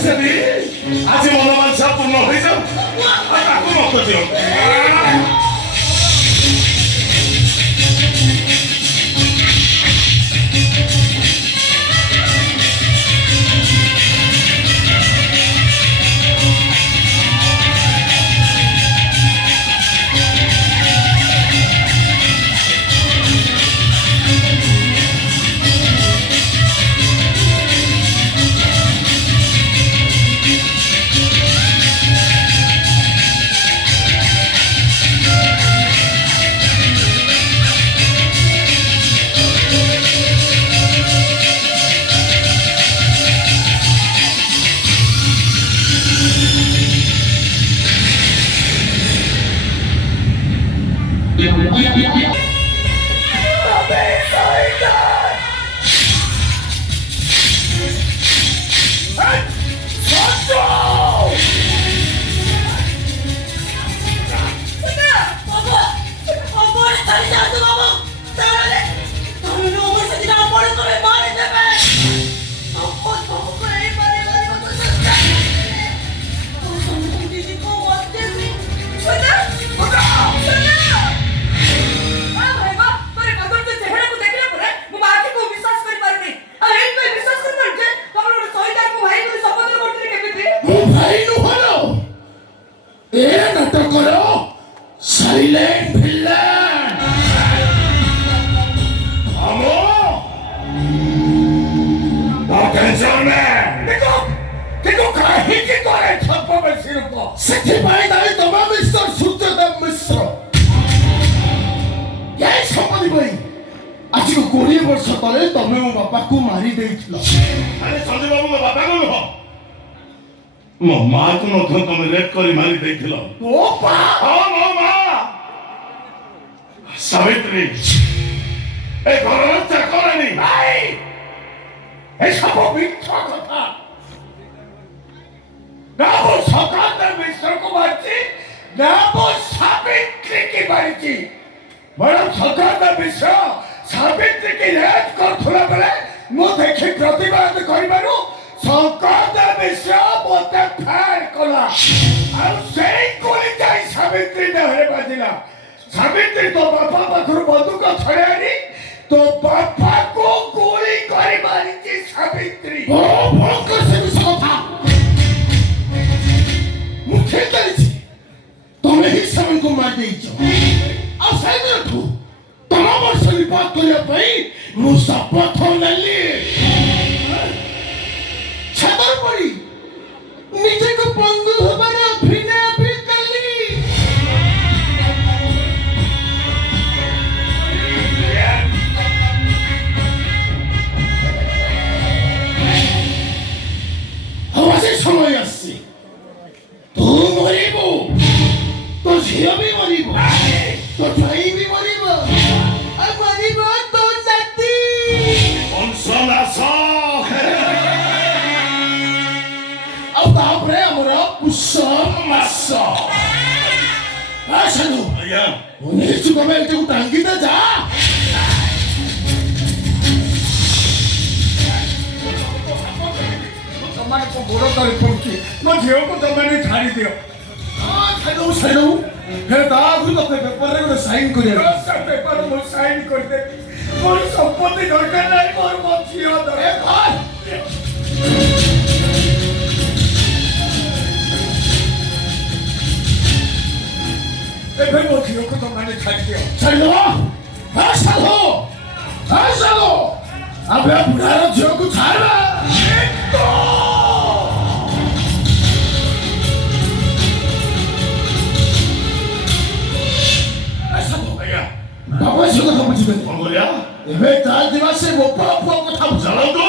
Jadi, aja mau lawan siapa mau itu? Aku mau kecil. Silent villain! Kamu! Attention man! Kiko kahit ko ay champa bersiro ko. Setibay na ito Mr. Sutradam Mistro. Yes, champa di boy. Aji ko 20 ବର୍ଷ ତଳେ ତମେ ମୋ ବାପାକୁ ମାରି ଦେଇଥିଲ। ଆରେ ସଞ୍ଜୟ ବାବୁ ମୋ ବାପାକୁ ନୁହଁ। ମୋ ମାକୁ ମଧ୍ୟ ତମେ ରେପ୍ କରି ମାରି ଦେଇଥିଲ। ମୋ ମା? ହଁ ମୋ ମା। ସାବିତ୍ରୀ ଏ ଘରର ଚାକରାଣୀ ଭାଇ ଏସବୁ ମିଛ କଥା। ନା ମୁଁ ସକାଳ ମିଶ୍ରକୁ ମାରିଛି ନା ମୁଁ ସାବିତ୍ରୀକି ମାରିଛି। ମ୍ୟାଡାମ ସକାଳ ମିଶ୍ର ସାବିତ୍ରୀକି ରେପ୍ କରୁଥିଲା ବେଳେ ମୁଁ ଦେଖି ପ୍ରତିବାଦ କରିବାରୁ ସକାଳ ମିଶ୍ର ମୋତେ ଫାୟାର କଲା ଆଉ ସେଇ ଗୁଳି ଯାଇ ସାବିତ୍ରୀ ଦେହରେ ବାଜିଲା। ସାବିତ୍ରୀ ତୋ ବାପା ପାଖରୁ ବନ୍ଧୁକ ଛଡ଼େଇ ଆଣି ତୋ ବାପାକୁ ଗୁଳି କରି ମାରିଛି ସାବିତ୍ରୀ। ମୁଁ ଠିକ ଜାଣିଛି ତମେ ହିଁ ସେମାନଙ୍କୁ ମାରି ଦେଇଛ। ଆଉ ସେଇଦିନଠୁ ତମ ବର୍ଷ ବିପଦ କରିବା ପାଇଁ ମୁଁ ଶପଥ ନେଲି। ଛାତର ପଡ଼ି ନିଜକୁ ପଙ୍ଗୁ ହେବାର ଅଭିନୟ ବି କଲି। ସମୟ ଆସିଛି ତୁ ମରିବୁ ତୋ ଝିଅ ବି ମରିବ ତୋ ଭାଇ ବି ମରିବ ଆଉ ମରିବ ତୋ ନାତି ବଂଶନାଶ। ଆଉ ତାପରେ ଆମର ପୁଷ ମାସ। ସାଧୁ ନିଶ୍ଚିତ ଭାବେ ଏଇଟାକୁ ଟାଙ୍ଗିଦେ ଯା। ଗୋଡ଼ ତଳେ ପଡ଼ୁଛି ମୋ ଝିଅକୁ ତମେ ଛାଡ଼ି ଦିଅ। ଛାଡ଼ିଦେବୁ ହେଲେ ତା ଆଗରୁ ତତେ ପେପରରେ ଗୋଟେ ସାଇନ୍ କରିବା। ପେପର ମୁଁ ସାଇନ୍ କରିଦେବି। ମୋର ସମ୍ପତ୍ତି ଦରକାର ନାହିଁ ମୋର ମୋ ଝିଅ ଦରକାର। ଏବେ ମୋ ଝିଅକୁ ତମେ ଛାଡ଼ି ଦିଅ। ଛାଡ଼ିଦେବ ସାଧୁ ଆମେ ବୁଢ଼ାର ଝିଅକୁ ଛାଡ଼ିବା। ବାବା ଝିଅ କଥା ବୁଝିବେ କଣ କରିବା ଏବେ ତା ଯିବା ସେ ଗୋପାଳ ପୁଅ କଥା ଚାଲନ୍ତୁ।